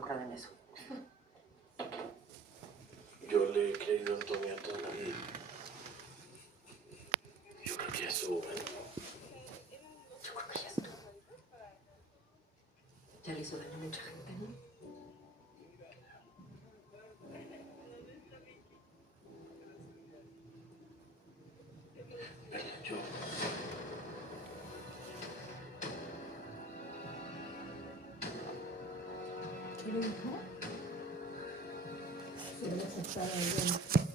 creo en eso. Yo le he creído a Antonia toda la vida. Yo creo que ya estuvo bueno. Yo creo que ya estuvo. Ya le hizo daño a mucha gente, ¿no? Yo. ¿Qué le dijo? Se debe estar ahí.